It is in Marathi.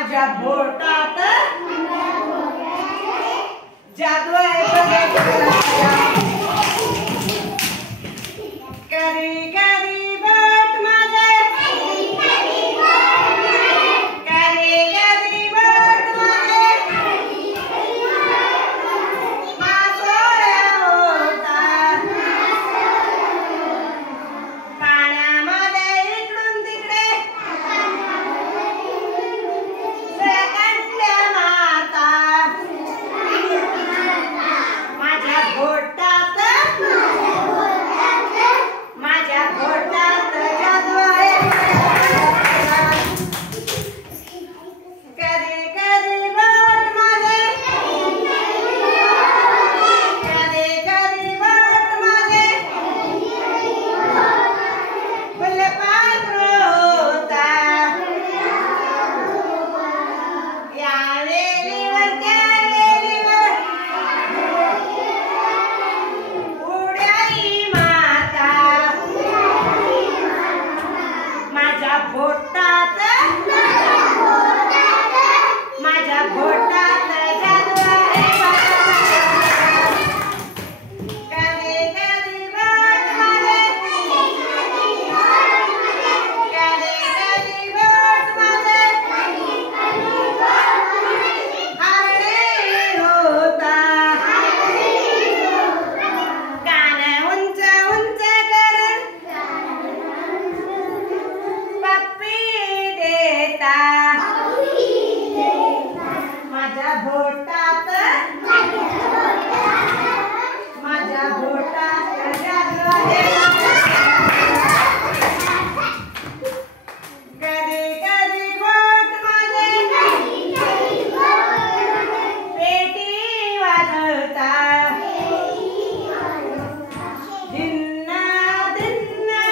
माझ्या बोटात जादू आहे करी करी बोट माझे करी करी बोट माझे मासोळ्या होतात पाण्यामध्ये इकडून तिकडे सेकंडल्या मारतात माझ्या बोटात जादू आहे करी करी बोट माझे करी करी बोट माझे फुलपाखरू होतात या वेलीवर त्या वेलीवर उड्याही मारतात माझ्या बोटात जादू आहे कधी कधी बोट माझे कधी कधी बोट माझे हरणे होतात कान उंच उंच करून पप्पी देतात माझ्या बोटात जादू आहे कधी कधी बोट माझे पेटी वाजवतात धिन्ना धिन्ना